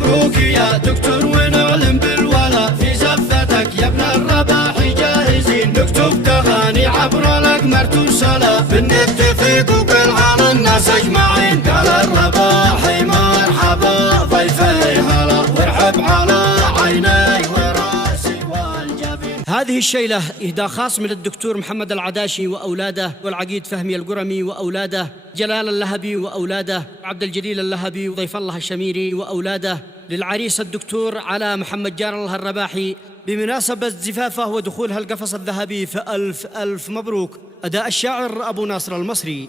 مبروك يا دكتور ونعلم بالولا في زفتك يا ابن الرباح جاهزين نكتب تهاني عبر الأقمار ترسلا بنتفق وقل على الناس أجمعين قال الرباح مرحبا ضيفي هلا وارحب على عيني وراسي والجبين. هذه الشيلة إهداء خاص من الدكتور محمد العداشي وأولاده والعقيد فهمي القرمي وأولاده جلال اللهبي وأولاده عبد الجليل اللهبي وضيف الله الشميري وأولاده للعريس الدكتور علاء محمد جار الله الرباحي بمناسبة زفافه ودخولها القفص الذهبي فألف ألف مبروك. أداء الشاعر أبو ناصر المصري.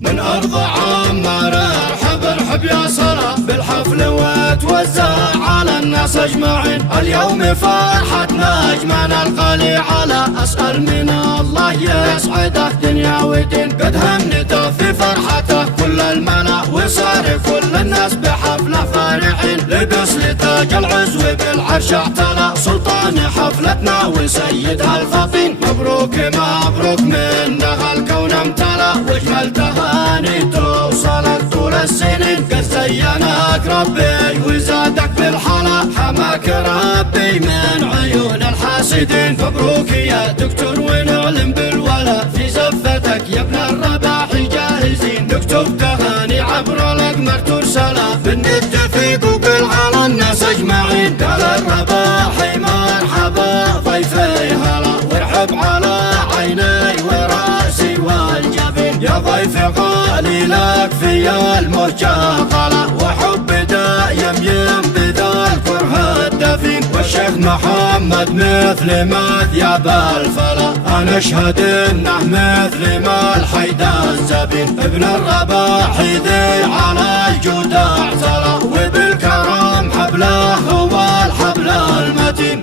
من أرض عمار ارحب يا صلاة بالحفل وتوزع على الناس أجمعين اليوم فرحتنا أجمعنا القلي على أسأل من الله يسعده دنيا ودين قد هنته في فرحته كل الملا وصار كل الناس بحفله فرحين لبس لتاج العزو بالعرش اعتلى سلطان حفلتنا وسيدها الفطين مبروك مبروك منها الكون امتلأ واجمل تهاني توصلك طول السنين قد زينك ربي وزادك بالحلا حماك ربي من عيون الحاسدين مبروك يا دكتور ونعلم بالولا في زفتك يا ابن الرباح جاهزين نكتب تهاني عبر الأقمار ترسلا بنتفق وقل على الناس أجمعين قال الرباح مرحبا ضيفي هلا وارحب على عيني وراسي والجبين يا ضيف غالي لك في المهجة قلا وحب دايم ينبذ الكره الدفين والشيخ محمد مثل ما ثياب الفلا أنا أشهد إنه مثل ما الحيدة الزبين ابن الرباح ذي على الجود اعتلى وبالكرم حبله هو الحبل المتين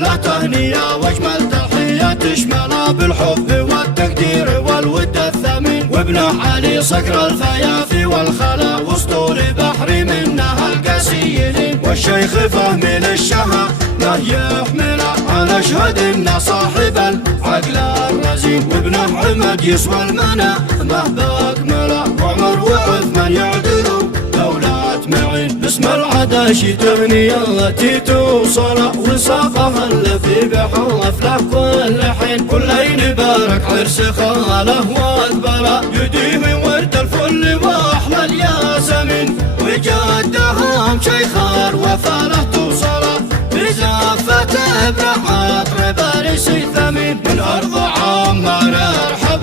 لا تهنية واجمل تحية تشمل بالحب والتقدير والود الثمين وابنه علي صقر الفيافي والخلا واسطول بحري منها القسيلين والشيخ فهمي للشها ما يحمله انا اشهد انه صاحب العقل الرزين وابنه عمد يسوى المنى ما باكمله وعمر وعثمان يعدلوا دولات معين باسم العداشي تغنياتي توصل وساقها اللفي بحر افلاك كل حين كلين بارك عرس خاله واقبله يديه ورد الفل واحلى الياسمين وجدهم شيخار وفاله توصل بزافته بعطر بارسي ثمين من أرض عمار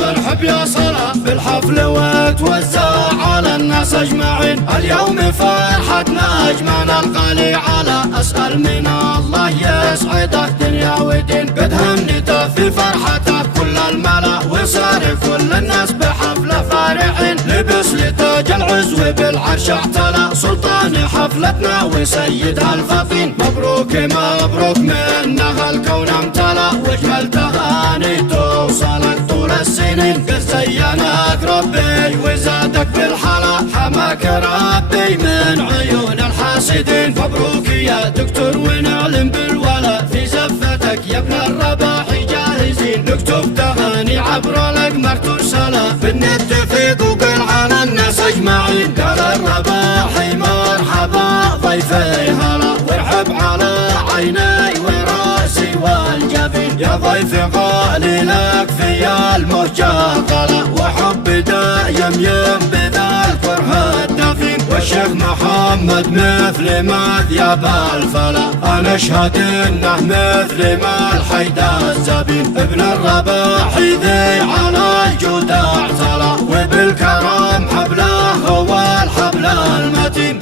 ارحب يا صلاة بالحفل وتوزع على الناس أجمعين اليوم فرحتنا أجمعنا القلي على أسأل من الله يسعده دنيا ودين قد هنته في فرحته كل الملا وصار كل الناس بحفله فرحين لبس لتاج العزو بالعرش اعتلى سلطان حفلتنا وسيدها الفطين مبروك مبروك منها الكون امتلأ واجمل تهاني توصلك طول السنين قد زينك ربي وزادك بالحلا حماك ربي من عيون الحاسدين مبروك يا دكتور ونعلم بالولا في زفتك يا ابن الرباح جاهزين نكتب تهاني عبر الأقمار ترسلا بنتفق وقل على الناس أجمعين قال الرباح مرحبا ضيفي هلا وارحب على عيني وراسي والجبين يا ضيف غالي لك في المهجة قلا وحب دايم ينبذ الكره الدفين والشيخ محمد مثل ما ثياب الفلا أنا أشهد إنه مثل ما الحيدة الزبين ابن الرباح ذي على الجود اعتلى وبالكرم حبله هو الحبل المتين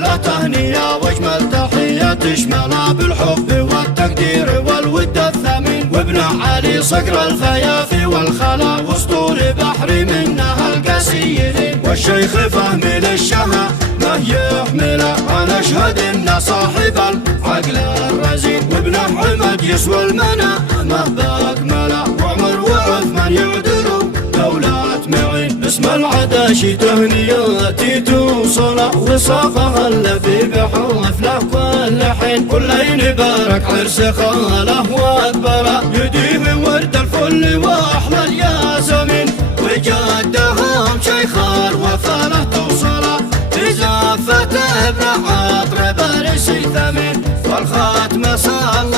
لا تهنية واجمل تحية تشمل بالحب والتقدير والود الثمين وابنه علي صقر الفيافي والخلا واسطول بحري منها القسيلين والشيخ فهمي للشها ما يحمله انا اشهد انه صاحب العقل الرزين وابنه عمد يسوى المنى ما باكمله وعمر وعثمان يعدلوا دولات معين باسم العداشي تهنياتي توصل وصاقها اللفي بحر افلاك كل حين كلين بارك عرس خاله واقبله يديه ورد الفل واحلى الياسمين وجدهم شيخار وفاء فتاه ابن عطر بارسي ثمين والخاتم صلى